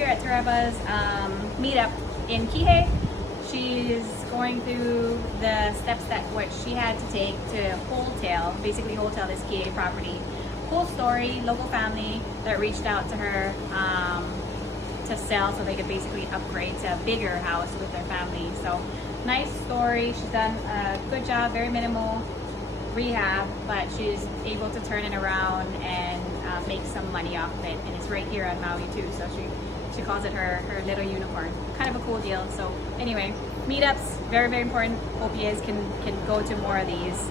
here at Tereba's meetup in Kihei. She's going through the steps that what she had to take to wholesale, basically wholesale this Kihei property. Cool story, local family that reached out to her to sell so they could basically upgrade to a bigger house with their family. So nice story. She's done a good job, very minimal rehab, but she's able to turn it around and make some money off of it. And it's right here on Maui too. So she calls it her little unicorn. Kind of a cool deal. So anyway, meetups, very, very important. Hope you guys can go to more of these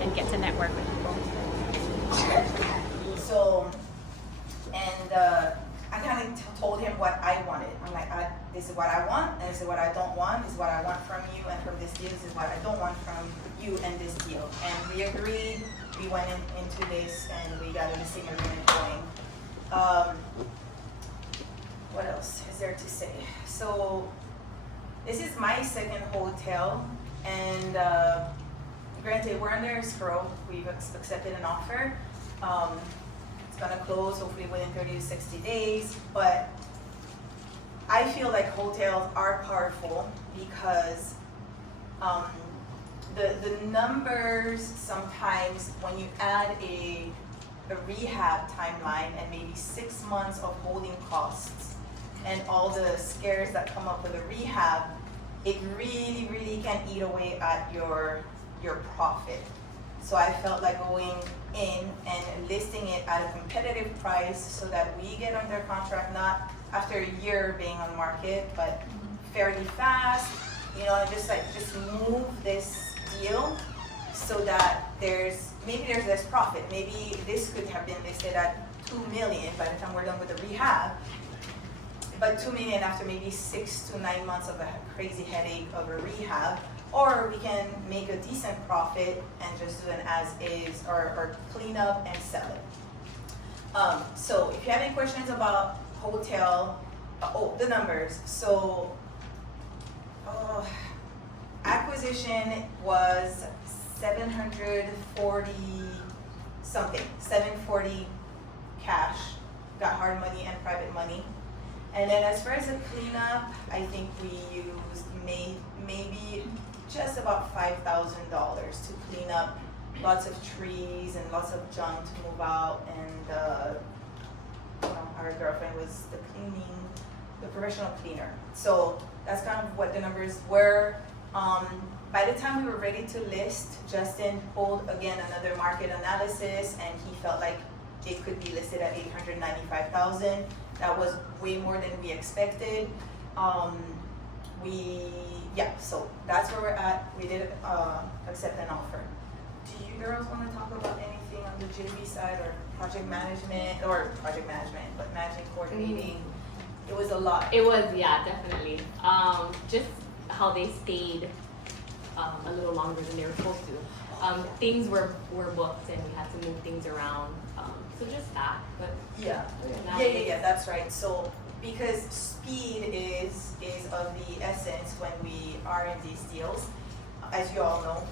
and get to network with people. So, and I kind of told him what I wanted. I'm like, this is what I want, and this is what I don't want. This is what I want from you, and from this deal, this is what I don't want from you and this deal. And we agreed. We went into this, and we got a listing agreement going. What else is there to say? So, this is my second hotel, and granted, we're under escrow. We've accepted an offer. It's gonna close hopefully within 30 to 60 days, but I feel like hotels are powerful because the numbers sometimes when you add a rehab timeline and maybe 6 months of holding costs and all the scares that come up with a rehab, it really, really can eat away at your profit. So I felt like going in and listing it at a competitive price so that we get under contract, not after a year being on market, but fairly fast, you know, and just move this deal so that maybe there's less profit. Maybe this could have been listed at $2 million by the time we're done with the rehab, but $2 million after maybe 6 to 9 months of a crazy headache of a rehab. Or we can make a decent profit and just do an as-is or clean up and sell it. So if you have any questions about hotel, the numbers. So acquisition was 740 something, 740 cash, got hard money and private money. And then as far as the cleanup, I think we used maybe just about $5,000 to clean up lots of trees and lots of junk to move out, and our girlfriend was the professional cleaner. So that's kind of what the numbers were. By the time we were ready to list, Justin pulled again another market analysis, and he felt like it could be listed at $895,000. That was way more than we expected. So that's where we're at. We did accept an offer. Do you girls want to talk about anything on the JV side or project management, but managing, coordinating? It was a lot. It was, yeah, definitely. Just how they stayed a little longer than they were supposed to. Things were booked and we had to move things around. So just that, but yeah, that's right. So because speed is of the essence when we are in these deals, as you all know.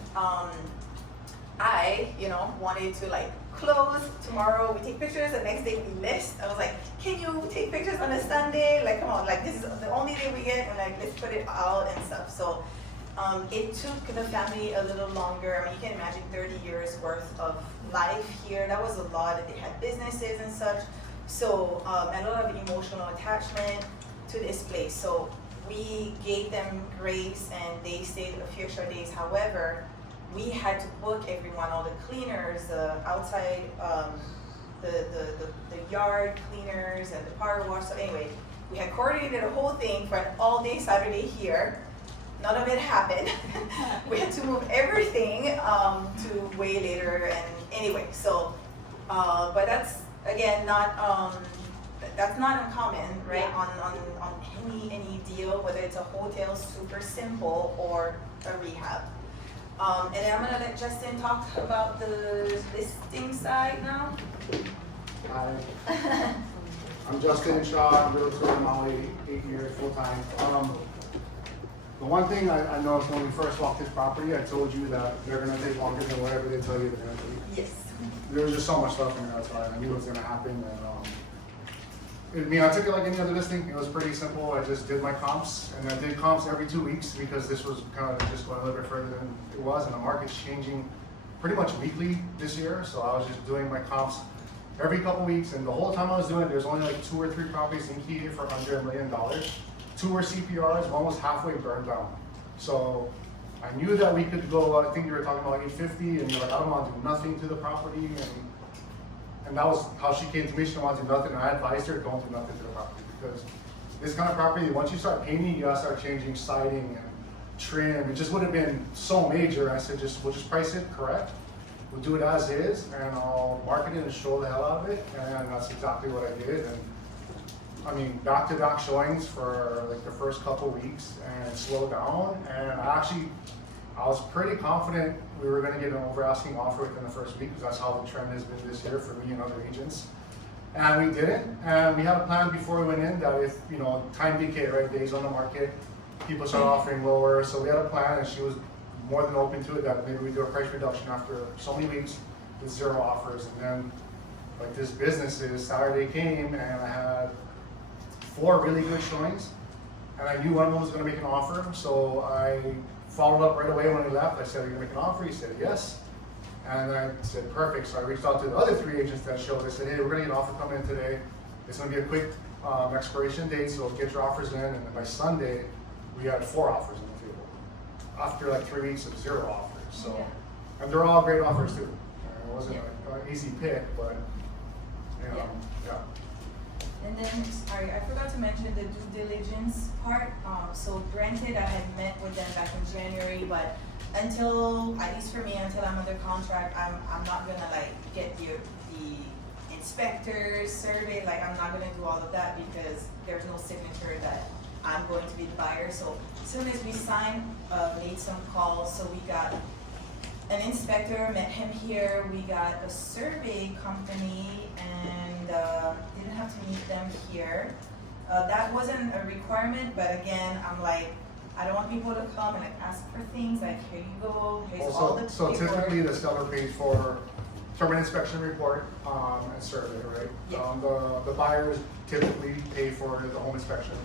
I wanted to close tomorrow. We take pictures. The next day we list. I was like, can you take pictures on a Sunday? Come on, this is the only day we get, and let's put it out and stuff. So it took the family a little longer. I mean, you can imagine 30 years worth of life here. That was a lot. They had businesses and such. So and a lot of emotional attachment to this place. So we gave them grace and they stayed a few extra days. However, we had to book everyone, all the cleaners, the outside, the yard cleaners and the power wash. So anyway, we had coordinated a whole thing for an all-day Saturday here. None of it happened. We had to move everything to way later. And anyway, so, but that's again that's not uncommon, right? Yeah. On any deal, whether it's a hotel, super simple, or a rehab. And then I'm gonna let Justin talk about the listing side now. Hi, I'm Justin Shaw. I'm realtor in Maui, 8 years full time. The one thing I noticed when we first walked this property, I told you that they're gonna take longer than whatever they tell you they're gonna take. Yes. There was just so much stuff in there, that's why I knew it was gonna happen. And I took it like any other listing. It was pretty simple. I just did my comps, and I did comps every 2 weeks because this was kind of just going a little bit further than it was, and the market's changing pretty much weekly this year. So I was just doing my comps every couple weeks, and the whole time I was doing it, there's only like 2 or 3 properties in Kihei for under $1 million. 2 were CPRs, one was halfway burned down. So I knew that we could go, I think you were talking about 850, and you're like, I don't want to do nothing to the property, and that was how she came to me. She didn't want to do nothing, and I advised her, don't do nothing to the property, because this kind of property, once you start painting, you gotta start changing siding and trim. It just would have been so major. I said, we'll just price it correct. We'll do it as is, and I'll market it and show the hell out of it, and that's exactly what I did. And I mean, back-to-back showings for like the first couple weeks, and it slowed down, and I was pretty confident we were gonna get an over-asking offer within the first week, because that's how the trend has been this year for me and other agents. And we didn't, and we had a plan before we went in that if, time decay, right, days on the market, people start offering lower, so we had a plan, and she was more than open to it, that maybe we do a price reduction after so many weeks with 0 offers. And then, like this business is, Saturday came, and I had 4 really good showings, and I knew one of them was gonna make an offer, so I followed up right away when he left. I said, are you gonna make an offer? He said, yes. And I said, perfect. So I reached out to the other 3 agents that showed. I said, hey, we're gonna get an offer coming in today. It's gonna be a quick expiration date, so get your offers in. And then by Sunday, we had 4 offers on the table after like 3 weeks of 0 offers. So, Yeah. and they're all great offers too. It wasn't an easy pick, but yeah. And then, sorry, I forgot to mention the due diligence part. So granted, I had met with them back in January, but until, at least for me, until I'm under contract, I'm not gonna like get the inspectors, survey, like I'm not gonna do all of that because there's no signature that I'm going to be the buyer. So as soon as we signed, made some calls, so we got an inspector, met him here, we got a survey company, and didn't have to meet them here. That wasn't a requirement, but again, I'm like, I don't want people to come and like ask for things, like here you go, here's all the So paperwork. typically the seller pays for permanent inspection report and survey, right? Yeah. The buyers typically pay for the home inspection.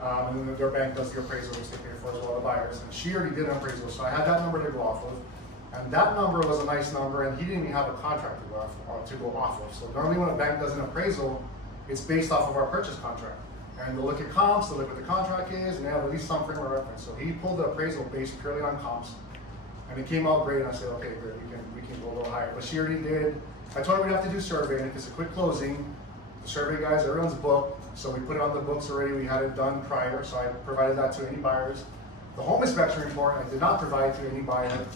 And then their bank does the appraisal, which they pay for as well, the buyers. And she already did an appraisal, so I had that number to go off of. And that number was a nice number, and he didn't even have a contract to go off of. So normally when a bank does an appraisal, it's based off of our purchase contract. And they'll look at comps, they'll look what the contract is, and they have at least some frame of reference. So he pulled the appraisal based purely on comps, and it came out great. And I said, okay, good, we can go a little higher. But she already did. I told her we'd have to do survey, and if it's a quick closing, the survey guys, everyone's booked. So we put it on the books already. We had it done prior, so I provided that to any buyers. The home inspection report I did not provide to any buyer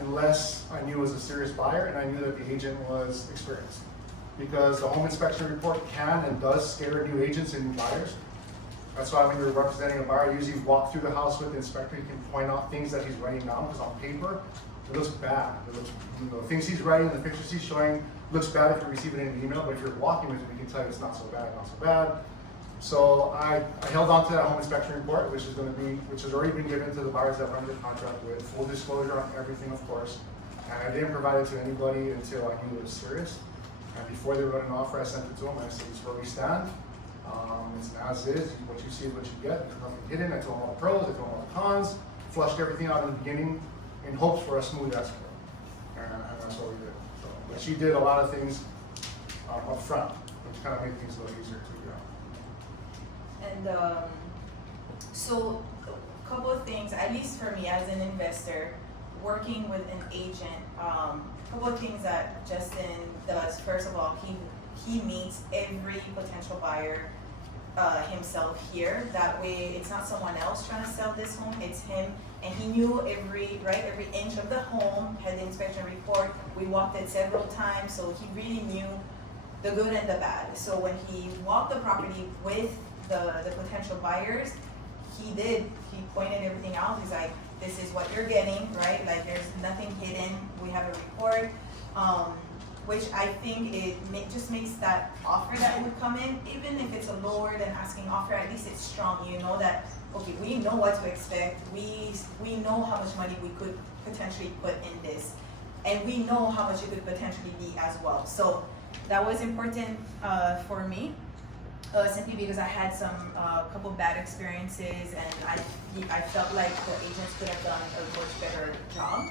unless I knew it was a serious buyer and I knew that the agent was experienced. Because the home inspection report can and does scare new agents and new buyers. That's why when you're representing a buyer, you usually walk through the house with the inspector. You can point out things that he's writing down, because on paper, it looks bad. It looks, things he's writing, the pictures he's showing, looks bad if you receive it in an email, but if you're walking with him, you can tell you it's not so bad, not so bad. So I held on to that home inspection report, which has already been given to the buyers that we're under contract with, full disclosure on everything, of course. And I didn't provide it to anybody until I knew it was serious. And before they wrote an offer, I sent it to them, and I said, this is where we stand. It's as is, what you see is what you get. There's nothing hidden. I told them all the pros, I told them all the cons, flushed everything out in the beginning in hopes for a smooth escrow. And that's what we did. So, but she did a lot of things up front, which kind of made things a little easier too. And so a couple of things, at least for me as an investor, working with an agent, a couple of things that Justin does. First of all, he meets every potential buyer himself here. That way it's not someone else trying to sell this home, it's him. And he knew every inch of the home, had the inspection report. We walked it several times, so he really knew the good and the bad. So when he walked the property with the potential buyers, he pointed everything out. He's like, this is what you're getting, right? Like there's nothing hidden. We have a report, which I think just makes that offer that would come in, even if it's a lower than asking offer, at least it's strong. You know that, okay, we know what to expect. We know how much money we could potentially put in this, and we know how much it could potentially be as well. So that was important for me. Simply because I had some couple bad experiences, and I felt like the agents could have done a much better job.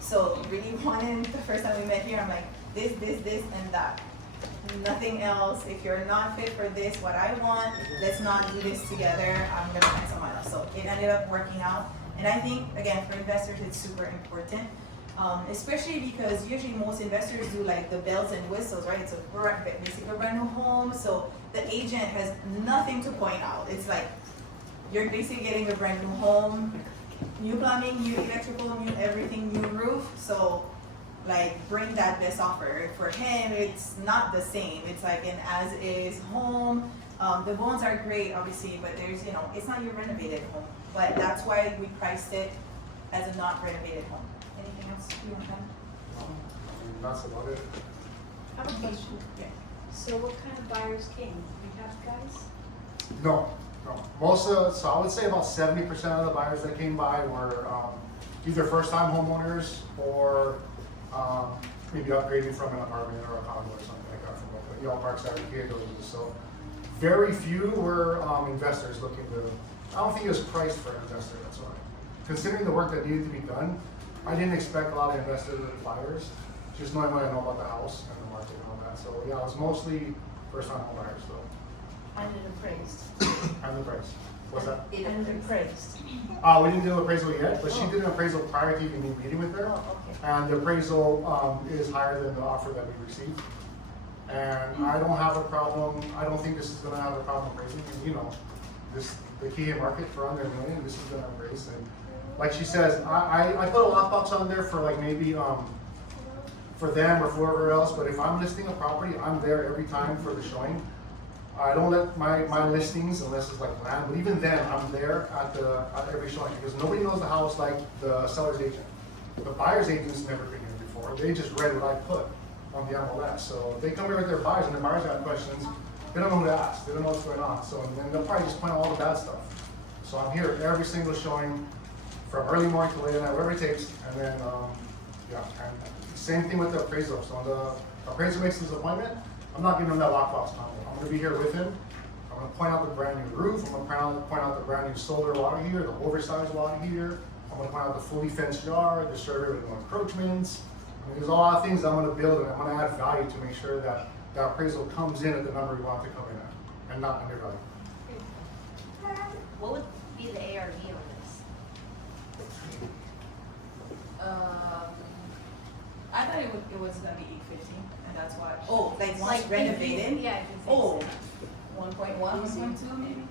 So really wanted, the first time we met here, I'm like, this, and that. Nothing else. If you're not fit for this, what I want, let's not do this together. I'm gonna find someone else. So it ended up working out. And I think, again, for investors, it's super important. Especially because usually most investors do like the bells and whistles, right? It's basically a brand new home, so the agent has nothing to point out. It's like, you're basically getting a brand new home, new plumbing, new electrical, new everything, new roof, so like bring that best offer. For him, it's not the same. It's like an as-is home. The bones are great, obviously, but there's, it's not your renovated home. But that's why we priced it as a not renovated home. Anything else you want to add? That's about it. I have a question. Yeah. So what kind of buyers came? Rehab guys? No. So I would say about 70% of the buyers that came by were either first-time homeowners or maybe upgrading from an apartment or a condo or something like that from like a Parkside or Kihei villages. So very few were investors looking to. I don't think it was priced for an investor. That's why. Considering the work that needed to be done, I didn't expect a lot of investors or buyers. Just knowing what I know about the house and the market and all that. So yeah, it was mostly first-time home buyers. So. And it appraised. And the price. What's that? And it appraised. We didn't do an appraisal yet, but she did an appraisal prior to even meeting with her. Oh, okay. And the appraisal is higher than the offer that we received. And I don't have a problem, I don't think this is gonna have a problem appraising. And the Kihei market for under $1 million, this is gonna appraise. And like she says, I put a lockbox on there for like maybe for them or for whoever else, but if I'm listing a property, I'm there every time for the showing. I don't let my listings, unless it's like land, but even then, I'm there at every showing because nobody knows the house like the seller's agent. The buyer's agent's never been here before. They just read what I put on the MLS. So if they come here with their buyers and the buyers have questions, they don't know who to ask. They don't know what's going on. So then they'll probably just point out all the bad stuff. So I'm here every single showing from early morning to late at night, whatever it takes. And then, and same thing with the appraisal. So when the appraiser makes his appointment, I'm not giving him that lockbox time. I'm going to be here with him. I'm going to point out the brand new roof. I'm going to point out the brand new solar water heater, the oversized water heater. I'm going to point out the fully fenced yard, the survey with no encroachments. There's a lot of things I'm going to build, and I'm going to add value to make sure that the appraisal comes in at the number we want it to come in at, and not undervalue. What would be the ARV on this? I thought it was gonna be 850, and that's why. Oh, like once Like renovated. Yeah, if you Oh, fix 1.1, 1.2 maybe.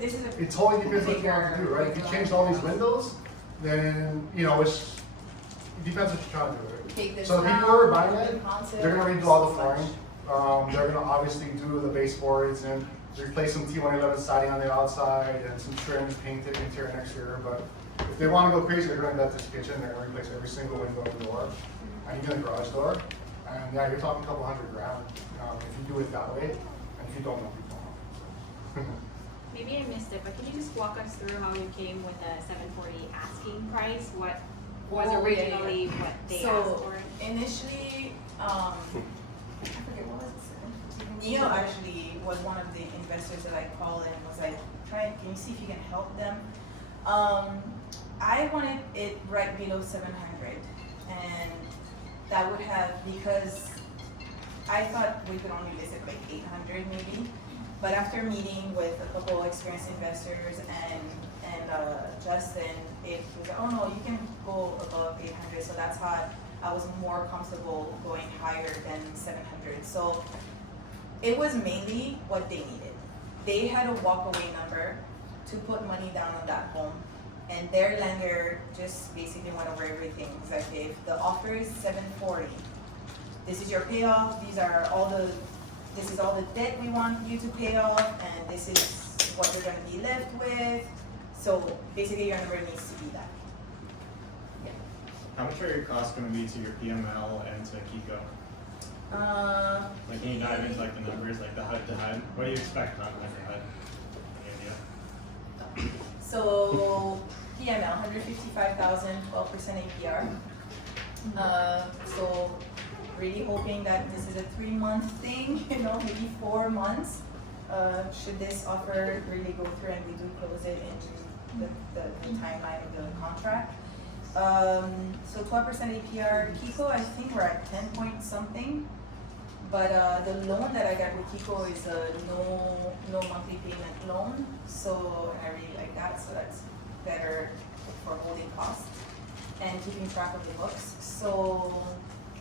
This is a. It totally depends what you want to do, right? If you change all these windows, then, it depends what you're trying to do, right? Take this So the people out, who are buying the it, concept, they're gonna redo all the so much. flooring. They're gonna obviously do the baseboards and replace some T111 siding on the outside and some trim, paint it interior and exterior. But if they wanna go crazy, they're gonna gut this kitchen, they're gonna replace every single window and door, and even the garage door. And yeah, you're talking a couple $100,000, if you do it that way, and if you don't know, you don't know. Maybe I missed it, but can you just walk us through how you came with a 740 asking price? What was Oh, yeah, originally what they asked for? Initially, I forget what was it. Neil actually was one of the investors that I called and was like, can you see if you can help them? I wanted it right below 700, and that would have, because I thought we could only list it like 800 maybe. But after meeting with a couple experienced investors and Justin, it was like, oh no, you can go above 800. So that's how I was more comfortable going higher than 700. So it was mainly what they needed. They had a walkaway number to put money down on that home, and their lender just basically went over everything. It's like, if the offer is 740, this is your payoff. This is all the debt we want you to pay off, and this is what you're going to be left with. So basically, your number needs to be that. Yeah. How much are your costs going to be to your PML and to Kiko? Can you dive into like the numbers, like the HUD to HUD? What do you expect on every HUD? Any idea? So PML 155,000, 12% APR. So really hoping that this is a 3-month thing, maybe 4 months. should this offer really go through and we do close it in the timeline of the contract. So 12% APR, Kiko, I think we're at 10 point something. But the loan that I got with Kiko is a no monthly payment loan. So I really like that. So that's better for holding costs and keeping track of the books. So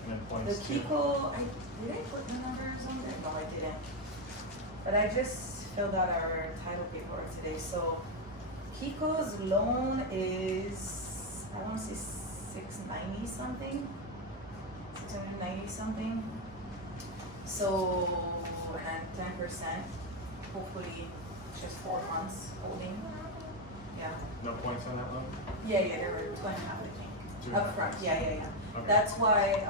And then the points too. Kiko, did I put the numbers on there? No, I didn't. But I just filled out our title paperwork today. So Kiko's loan is, I want to say 690 something, 690 something. So, and 10%, hopefully just 4 months holding. Yeah. No points on that loan? Yeah, there were 2.5, I think. 2.5. Up front, yeah. Okay. That's why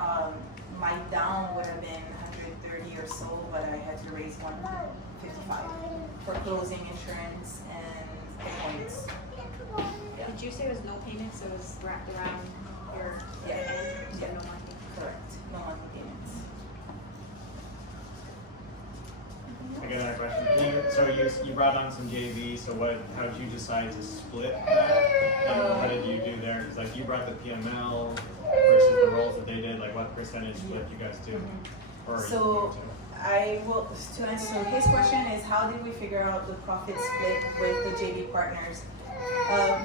my down would have been 130 or so, but I had to raise 155 for closing insurance and points. Yeah. Did you say it was no payment, so it was wrapped around your Yeah. hand? So Yeah. no monthly? Correct, no monthly payments. I got another question. So you brought on some JV, so how did you decide to split that? Like, what did you do there? Because like you brought the PML versus the roles that they did, like what percentage split you guys do? Or So you do? I will, to answer his question is how did we figure out the profit split with the JV partners?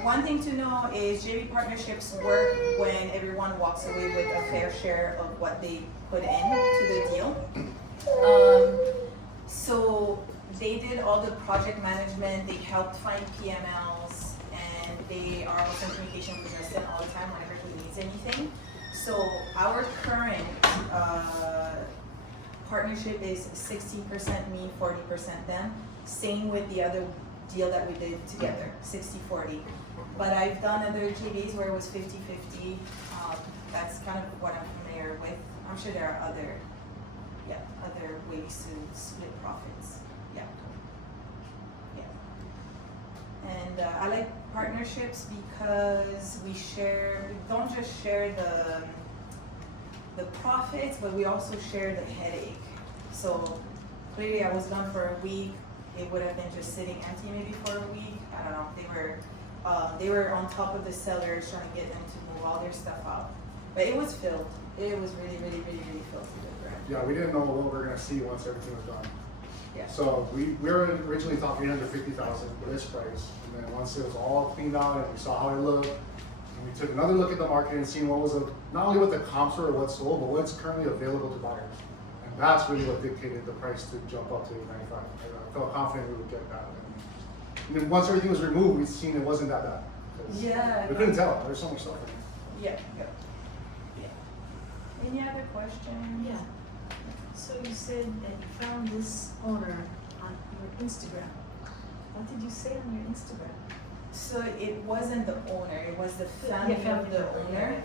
One thing to know is JV partnerships work when everyone walks away with a fair share of what they put into the deal. So they did all the project management, they helped find PMLs, and they are also in communication with Justin all the time whenever he needs anything. So our current partnership is 60% me, 40% them. Same with the other deal that we did together, 60-40. But I've done other JVs where it was 50-50. That's kind of what I'm familiar with. I'm sure there are other ways to split profits. Yeah. And I like partnerships because we don't just share the profits, but we also share the headache. So clearly I was done for a week. It would have been just sitting empty maybe for a week. I don't know. They were on top of the sellers trying to get them to move all their stuff out. But it was filled. It was really filled to the ground. Yeah, we didn't know what we were gonna see once everything was done. Yeah. So we were originally thought 350,000 for this price, and then once it was all cleaned out and we saw how it looked, and we took another look at the market and seen what was not only what the comps were or what's sold, but what's currently available to buyers. And that's really what dictated the price to jump up to 95. I felt confident we would get that. And then once everything was removed, we'd seen it wasn't that bad. 'Cause Yeah. we couldn't tell. There's so much stuff in it. Yeah. Any other questions? Yeah. So you said that you found this owner on your Instagram. What did you say on your Instagram? So it wasn't the owner, it was the family of the owner.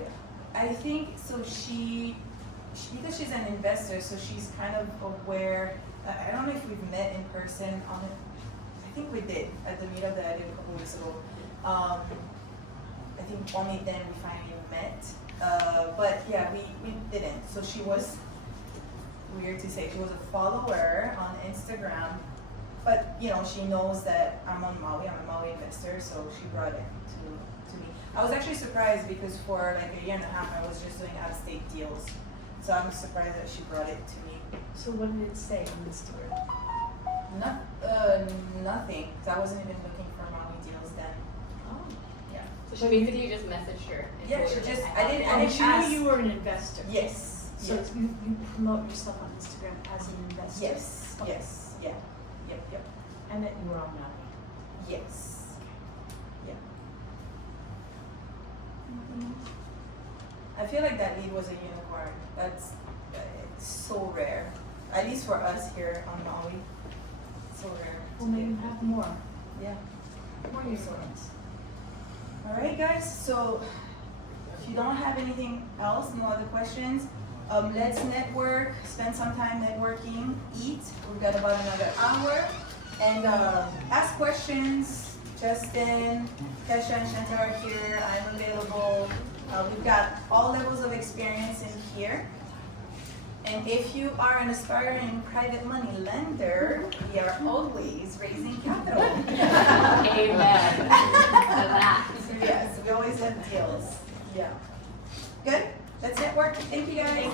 I think so because she's an investor, so she's kind of aware. I don't know if we've met in person on it. I think we did at the meetup that I did a couple weeks ago. I think only then we finally met. But yeah, we didn't. So she was, weird to say, she was a follower on Instagram. But she knows that I'm on Maui. I'm a Maui investor, so she brought it to me. I was actually surprised because for like a year and a half, I was just doing out-of-state deals. So I'm surprised that she brought it to me. So what did it say on Instagram? Nothing. 'Cause I wasn't even looking for Maui deals then. Oh. Yeah. So she basically just messaged her. and Yeah, told she her just. that I didn't. I And didn't she knew ask. you were an investor. Yes. So yes. you promote yourself on Instagram as an investor. Yes. Okay. Yes. Yeah. Yep. And that you were on Maui. Yes. Yeah. I feel like that lead was a unicorn. That's it's so rare. At least for us here on Maui. So rare. Well, maybe have more. Yeah. More unicorns. Alright guys, so if you don't have anything else, no other questions, let's network, spend some time networking, eat. We've got about another hour. And ask questions. Justin, Kesha, and Shanta are here. I'm available. We've got all levels of experience in here. And if you are an aspiring private money lender, we are always raising capital. Amen. To that. Yes, we always have deals. Yeah. Good? That's network. Thank you guys.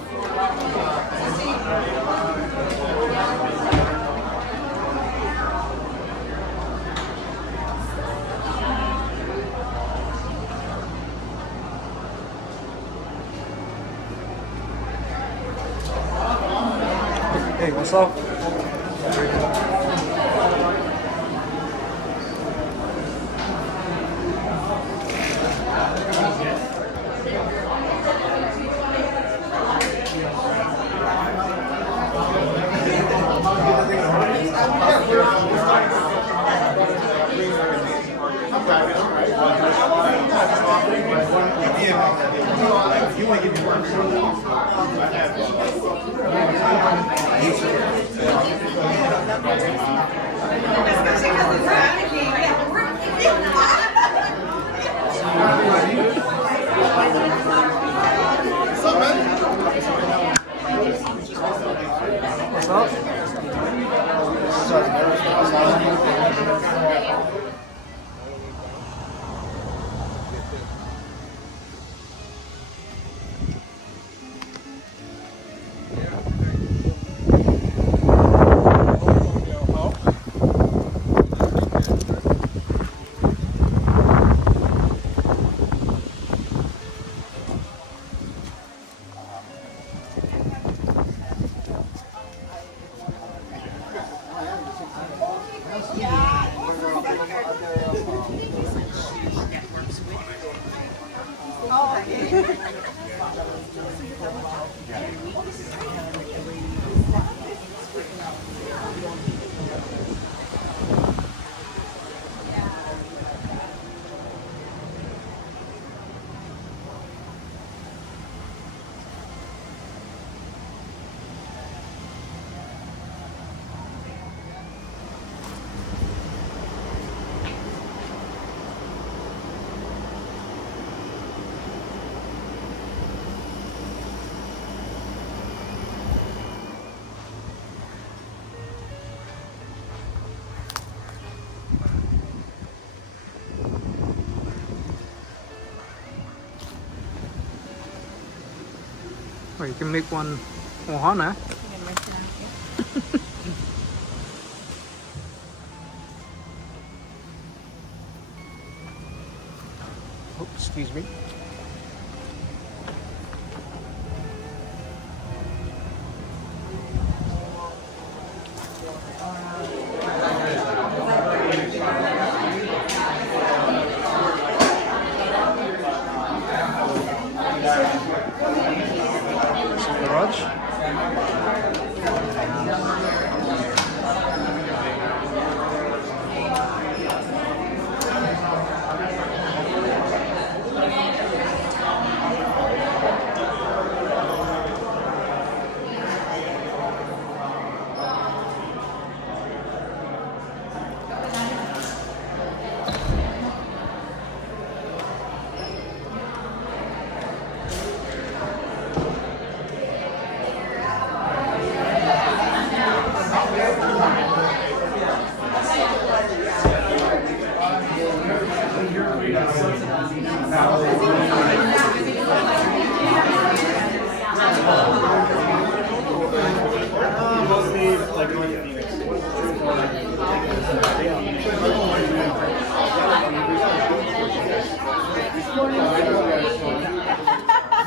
Hey, what's up? You want to give me What's up? Oh, you can make one ohana. Oh, excuse me. Garage. Mostly like North Phoenix.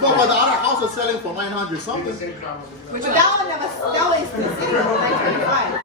No, but the other house was selling for 900 something. But that one never, that was the 925.